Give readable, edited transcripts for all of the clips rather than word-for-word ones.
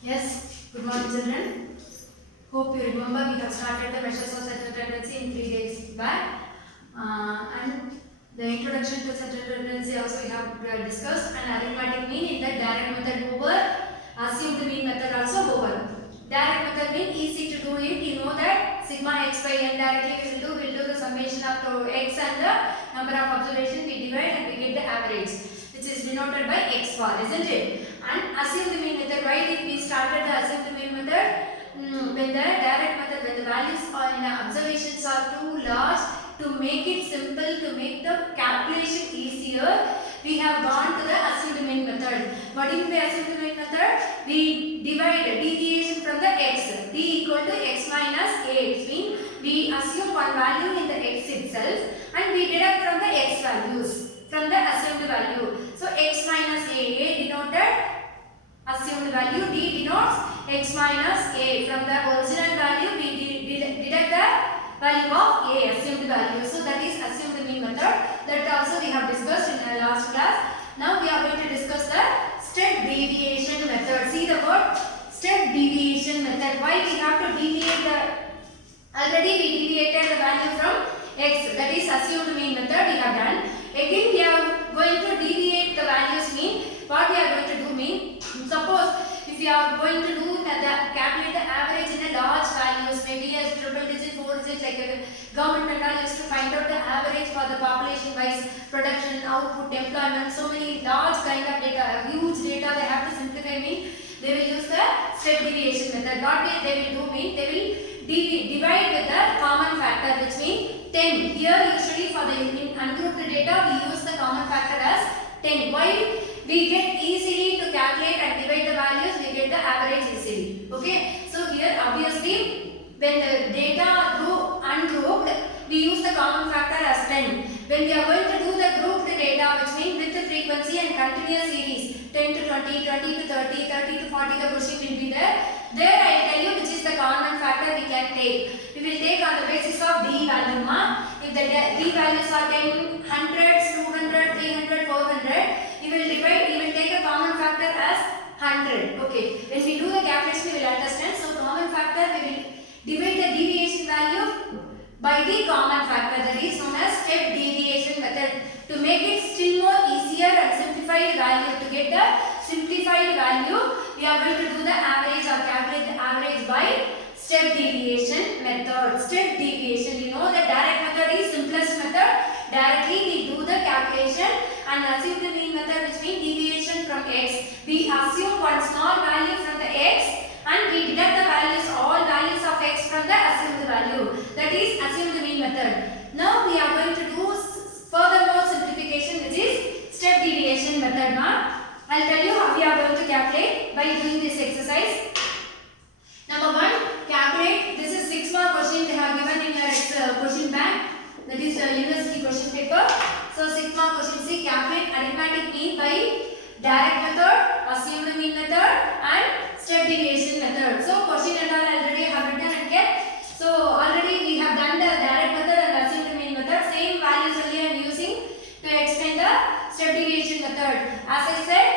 Yes, good morning children. Hope you remember we have started the measures of central tendency in 3 days back. And the introduction to central tendency also we have discussed, and arithmetic mean in the direct method over, assumed mean method also over. Direct method mean easy to do it. You know that sigma x by n directly we will do the summation of x and the number of observation we divide and we get the average, which is denoted by x bar, isn't it? And assumed mean method, why did we started the assumed mean method? When the direct method, when the values are in the observations are too large, to make it simple, to make the calculation easier, we have gone to the assumed mean method. What is the assumed mean method? We divide deviation from the x, d equal to x minus a, which means we assume one value in the x itself and we deduct from the x values from the assumed value. So x minus a denoted assumed value, d denotes x minus a. From the original value we deduct the value of a, assumed value. So that is assumed mean method. That also we have discussed in the last class. Now we are going to discuss the step deviation method. See the word step deviation method. Why we have to deviate the, already we deviated the value from x, that is assumed mean method we have done. Again we are going to deviate the values, mean what we are going to do mean, suppose if you are going to do calculate the average in a large values, maybe a triple digit, 4 digit, like a government and all used to find out the average for the population wise, production, output, employment, so many large kind of data, huge data they have to simplify, mean they will use the step deviation method. What they will do mean, they will divide with the common factor, which means 10. Here usually for the ungrouped data we use the common factor as 10. Why? We get easily to calculate and divide the values, we get the average easily. Okay. So here obviously when the data ungrouped, we use the common factor as 10. When we are going to do the grouped data, which means with the frequency and continuous series, 10 to 20, 20 to 30, 30 to 40, the question will be there. There I will tell you which is the common factor we can take. We will take on the basis of d value. If the d values are 10, 100, 200, 300, 400, you will divide, you will take a common factor as 100. Okay. When we do the calculation, we will understand. So common factor, we will divide the deviation value by the common factor, that is known as step deviation method. To make it still more easier and simplified value, to get the simplified value, we are going to do the average or calculate the average by step deviation method. Step deviation, you know the direct method is simplest method. Directly we do the calculation, and assumed mean method, which means deviation from x. We assume one small value from the x and we deduct the values, all values of x from the assumed value. That is assumed mean method. Now we are going to do furthermore simplification, which is step deviation method. I will tell you how we are going to calculate by doing this exercise. Number 1, calculate. This is 6 mark question they have given in your question bank. That is university question paper. So 6 mark question C, calculate arithmetic mean by direct method, assumed mean method and step deviation method. So question and all already I have written and kept. So already we have done the direct method and assumed mean method. Same values only I am using to explain the step deviation method. As I said,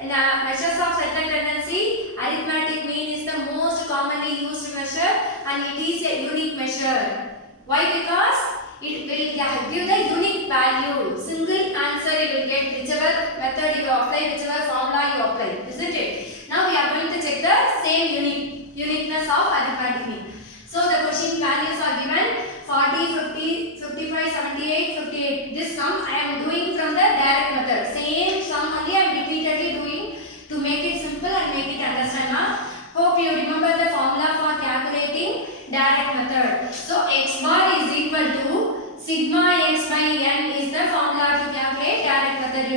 in measures of central tendency, arithmetic mean is the most commonly used measure and it is a unique measure. Why? Because it will give the unique value. Single answer you will get whichever method you apply, whichever formula you apply, isn't it? Now we are going to check the same uniqueness of arithmetic mean. So the question values are given 40, 50, 55, 78, 58. This sum I am doing from the direct method. Same sum only I am repeatedly doing to make it simple and make it understand. Hope you remember the formula for calculating direct method. So x bar is equal to sigma x by n is the formula to calculate direct method.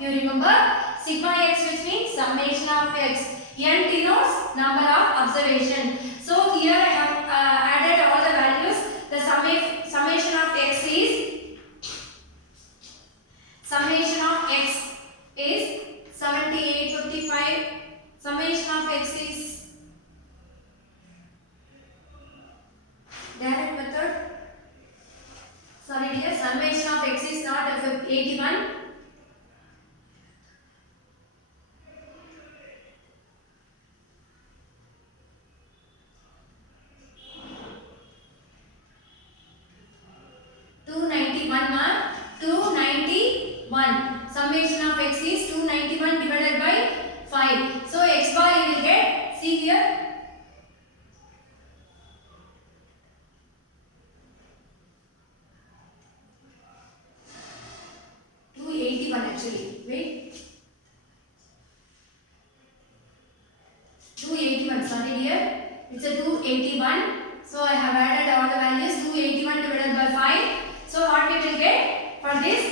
You remember sigma x, which means summation of x. N denotes number of observation. So here I have added all the values. The summation of x is 78, 55. Summation of x is direct method. Sorry dear, summation of x is not 81. 5. So x bar you will get, see here, 281 actually. Wait. 281, sorry dear. It's a 281. So I have added all the values. 281 divided by 5. So what we will get for this?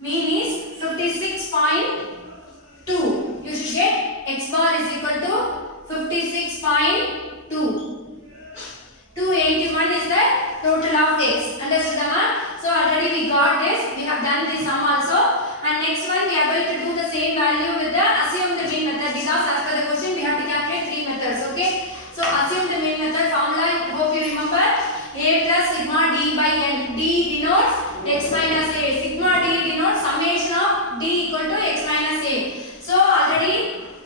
Mean is 56.2. You should get x bar is equal to 56.2. 281 is the total of x. Understood, Amma? So already we got this. We have done this sum also. And next one we are going to do the same value with the assumed mean method, because as per the question we have to calculate three methods. Okay. So assumed mean method formula, hope you remember, a plus sigma d by n. D denotes x minus a. Sigma d denotes summation of d equal to x minus a. So already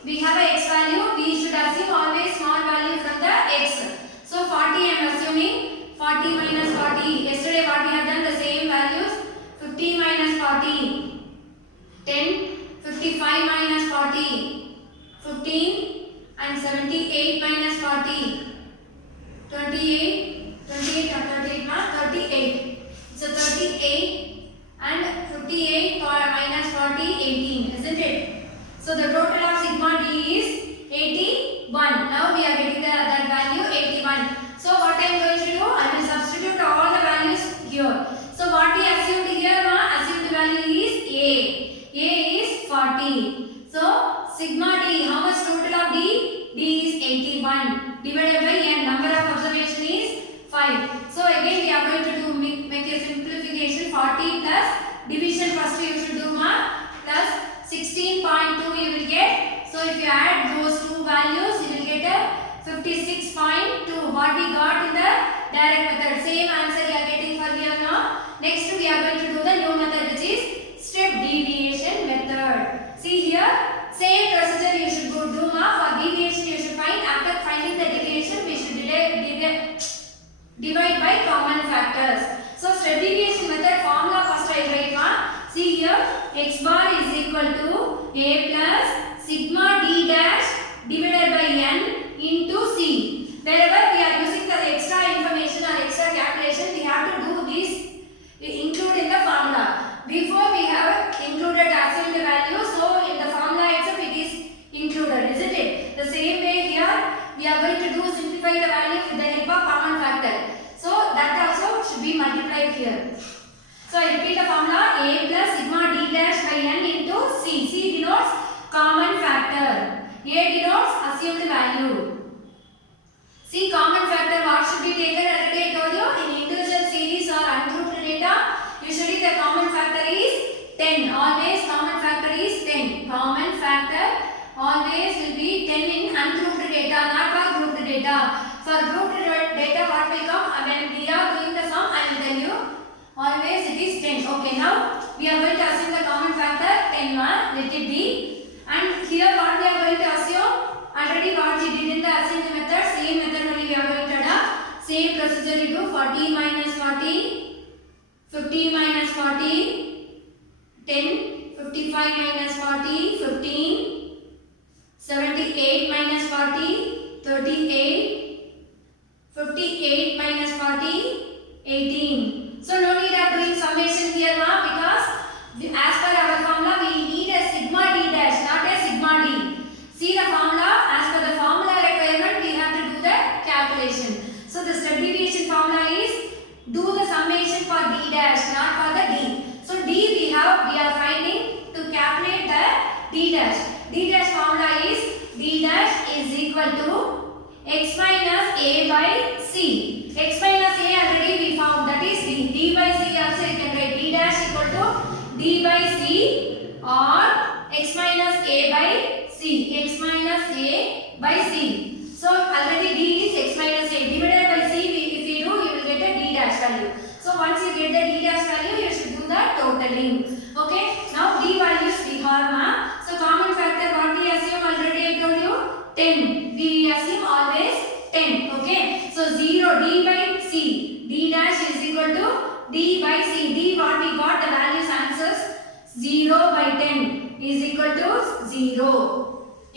we have a x value. We should assume always small value from the x. So 40 I am assuming. 40 minus 40. Yesterday what we have done the same values. 50 minus 40. 10. 55 minus 40. 15 and 78 minus 40. 28. 28 or 38 mark? 38. So 38 and 58 minus 40, 18, isn't it? So the total of sigma d is 81. Now we are getting that value 81. So what I am going to do? I will substitute all the values here. So what we assumed here, assumed value is a. A is 40. So sigma d, how much total of d? D is 81 divided by n. Number of observation is 5. So again we are going to do make a simplification. 40 plus division first you should do plus 16.2 you will get. So if you add those two values you will get a 56.2. What we got in the direct method. Same answer you are getting for here now. Next we are going to do the new method, which is step deviation method. See here, same procedure you should go do. For deviation you should find, after finding the deviation we should divide by common factors. So step deviation method formula first I write. See here, x bar is equal to a plus sigma d dash divided by n into c. Wherever we are using the extra information or extra calculation, we have to do this include in the formula. Before we have included assumed value, so in the formula itself it is included, isn't it? The same way here we are going to do simplify the value with the help of common factor. So that also should be multiplied here. So I repeat the formula, a plus sigma d dash by n into c. C denotes common factor. A denotes assumed value. See, common factor what should be taken already I told you. In individual series or ungrouped data, usually the common factor is 10. Always common factor is 10. Common factor always will be 10 in ungrouped data, not for grouped data. For grouped data what will come? When we are doing the sum, I will tell you. Always it is 10. Okay, now we are going to assume the common factor 10 mark. Let it be. And here what we are going to assume? Already what we did in the assumed method, same method only we are going to adopt. Same procedure you do. 40 minus 40, 50 minus 40, 10, 55 minus 40, 15, 78 minus 40, 38, 58 minus 40, 18. So no need of doing summation here now, because as per our formula we need a sigma d dash, not a sigma d. See the formula, as per the formula requirement we have to do the calculation. So the step deviation formula is do the summation for d dash, not for the d. So d we are finding to calculate the d dash. D dash formula is d dash is equal to x minus a by c. X minus a already we found, that is d. D by c also you can write d dash equal to d by c or x minus a by c. X minus a by c. So already d is x minus a divided by c. If you do, you will get a d dash value. So once you get the d dash value, you should do the totaling. Okay. Now d values we have. So common factor what we assume already I told you 10. We assume always 10. Okay. So 0 d by c. D dash is equal to d by c. D what we got the values answers 0 by 10 is equal to 0.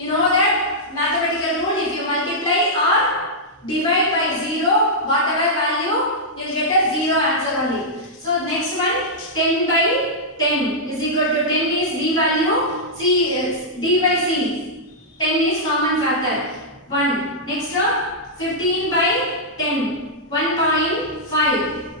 You know that mathematical rule, if you multiply or divide by 0, whatever value, you will get a 0 answer only. So next one, 10 by 10 is equal to 10 is D value, C is D by C. 10 is common factor. 1. Next one, 15 by 10, 1.5.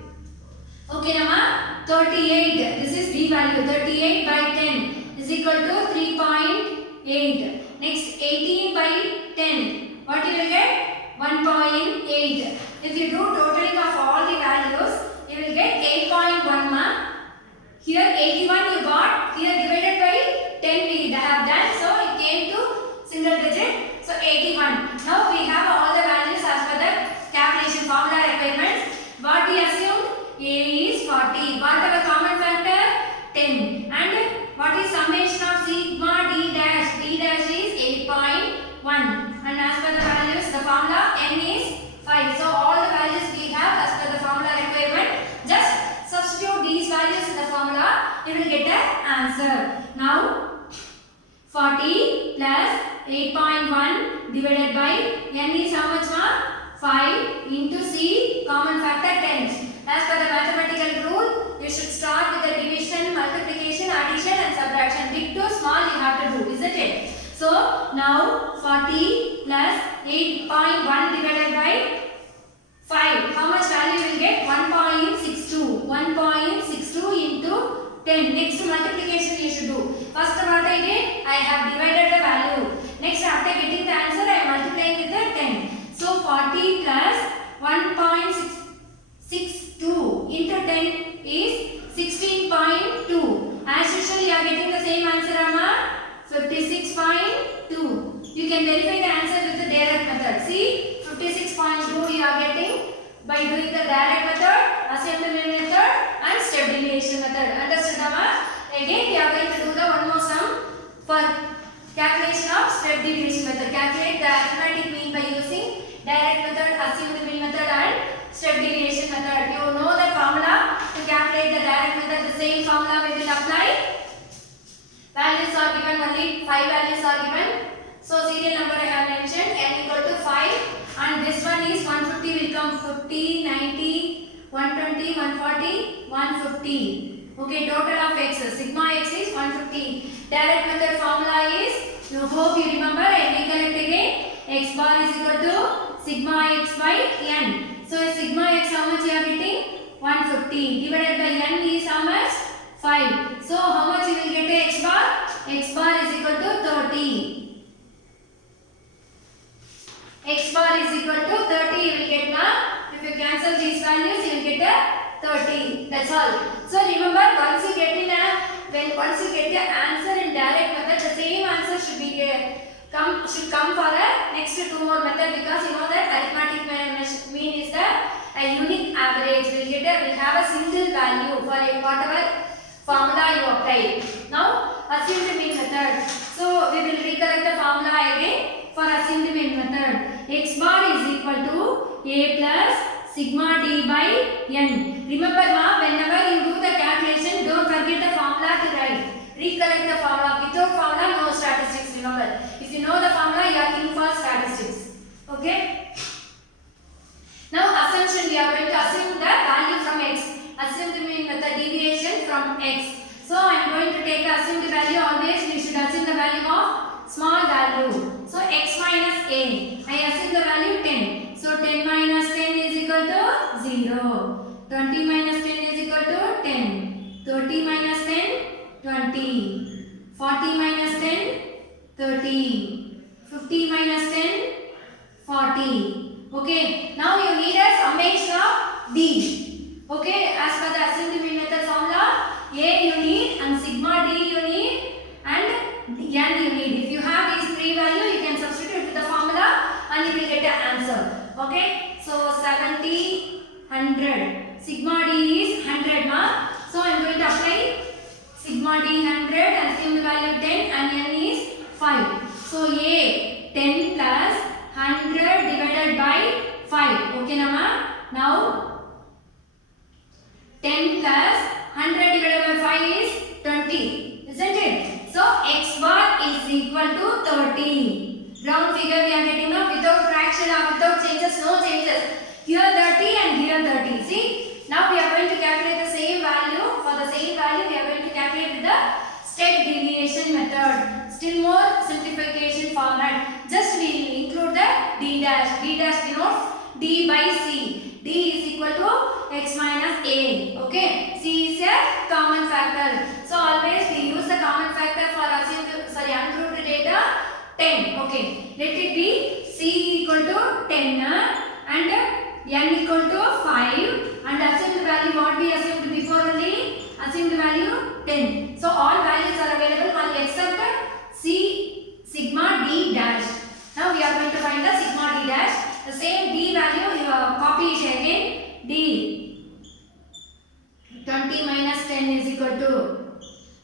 Okay, Nama, 38. This is D value. 38 by 10 is equal to 3.8. Next, 18 by 10. What you will get? 1.8. If you do totaling of all the values, you will get 8.1 ma. Here 81 you got. Here divided by 10 we have done. So it came to single digit. So 81. Now we have all the values as per the calculation formula requirements. What we assumed? A is 40. What our common factor? 10. And what is summation of sigma D dash? D dash is 8.1. And as per the values, the formula n is 5. So all the values we have as per the formula requirement. Just substitute these values in the formula. You will get an answer. Now 40 plus 8.1 divided by n is how much ma? 5 into C common factor 10. As per the mathematical rule, you should start with the division, multiplication, addition and subtraction. Big to small you have to do, isn't it? So now 40 plus 8.1 divided by 5. How much value you will get? 1.62. 1.62 into 10. Next multiplication you should do. First what I did? I have divided the value. Next after getting the answer I am multiplying with the 10. So 40 plus 1.62 into 10 is 16.2. As usual you are getting the same answer Amma. 56.2. You can verify the answer with the direct method. See 56.2 you are getting by doing the direct method, assembly method and step deviation method. Understood Amma? Again we are going to do the one more sum for calculation of step deviation method. Calculate the arithmetic mean by using direct method, assumed mean method and step deviation method. You know the formula to calculate the direct method. The same formula we will apply. Values are given, only 5 values are given. So serial number I have mentioned, n equal to 5 and this one is 150 will come 50, 90, 120, 140, 150. Okay, total of x, sigma x is 150. Direct method formula is, you hope you remember and recollect again, x bar is equal to sigma x by n. So sigma x how much you are getting? 150 divided by n is how much? 5. So how much you will get x bar? X bar is equal to 30. X bar is equal to 30 you will get now. If you cancel these values you will get a 30. That's all. So remember once you get once you get the answer in direct method, the same answer should come for a next two more method, because you know that arithmetic mean is a unique average. Will have a single value for whatever formula you apply. Now assumed mean method. So we will recollect the formula again for assumed mean method. X bar is equal to a plus sigma d by n. Remember ma, whenever you do the calculation, don't forget the formula to write. Recollect the formula. Without formula, no statistics. Remember, if you know the formula, you are thinking for statistics. Okay. Now assumption, we are going to assume the value from x. Assumed mean method, deviation from x. So I am going to take assumed value. Always we should assume the value of small value. So x minus a. I assume the value 10. So 10 minus 10 is equal to 0. 20 minus 10 is equal to 10. 30 minus 10, 20. 40 minus 10, 30. 50 minus 10, 40. Okay. Now you need a summation of d. Okay. As per the assumed mean method formula, a you need and sigma d you need and n you need. If you have these three values, you can substitute with the formula and you will get an answer. Okay. So 70, 100. Sigma d is 100 ma. So I am going to apply sigma d 100 and assume the value 10 and n is 5. So a 10 plus 100 divided by 5. Okay nama. Now 10 plus 100 divided by 5 is 20. Isn't it? So x bar is equal to 30. Round figure we are getting now without fraction or without changes, no changes. Here 30 and here 30. See, now we are going to calculate the same value. For the same value, we are going to calculate with the step deviation method. Still more simplification format. Just we will include the d dash. D dash denotes d by c. D is equal to x minus a. Okay. C is a common factor. So always we use the common factor for ungrouped data 10. Okay. Let it be c equal to 10 and n equal to 5 and assumed value what we assumed before only assumed value 10. So all values are available only except c sigma d dash. Now we are going to find the sigma d dash. The same d value you copy it again. D 20 minus 10 is equal to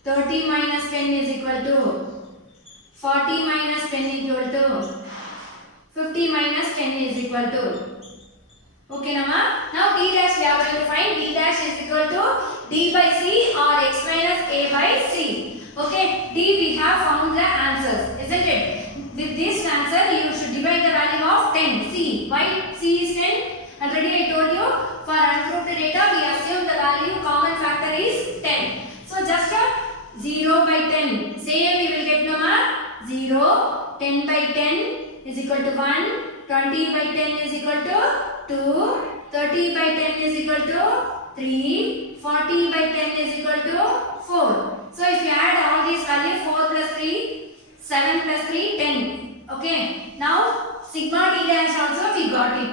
30 minus 10 is equal to 40 minus 10 is equal to 50 minus 10 is equal to. Okay, now d dash we are going to find. D dash is equal to d by c or x minus a by c. Okay, d we have found the answers, isn't it? With this answer you should divide the value of 10. C. Why c is 10? Already I told you, for ungrouped data we assume the value common factor is 10. So just 0 by 10. Same we will get 0. 10 by 10 is equal to 1. 20 by 10 is equal to 2. 30 by 10 is equal to 3. 40 by 10 is equal to 4. So if you add all these values, 4 plus 3, 7 plus 3, 10. Okay. Now sigma d dash also we got it.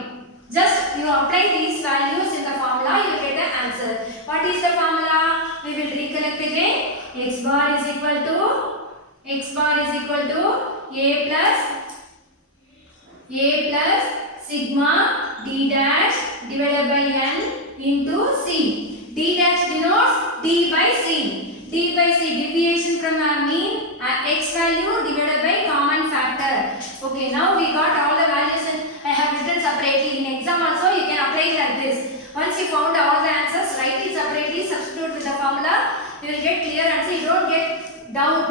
Just you apply these values in the formula, you get the answer. What is the formula? We will recollect again. X bar is equal to a plus sigma d dash divided by n into c. D dash denotes d by c. D by c, deviation from our mean, x value divided by common factor. Okay, now we got all the values and I have written separately. In exam also you can apply it like this. Once you found all the answers, write it separately, substitute with the formula. You will get clear answer. You don't get doubt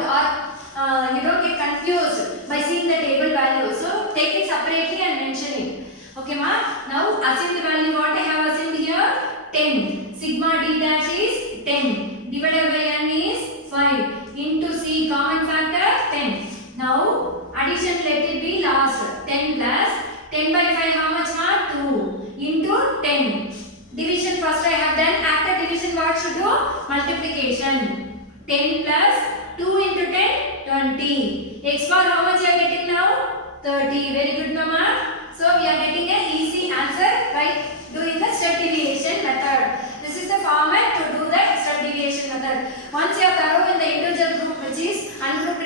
or you don't get confused by seeing the table value. So take it separately and mention it. Okay, ma. Now assume the value what I have assumed here 10. Sigma d dash is 10. Divided by n is 5 into c common factor 10. Now addition let it be last 10 plus 10 by 5 how much ma? 2 into 10. Division first I have done. After division what should do? Multiplication. 10 plus 2 into 10 20. X bar how much you are getting now? 30. Very good mama. So we are getting an easy answer by doing the step deviation method. This is the format to do the step deviation method. Once you are thorough in the individual group which is ungrouped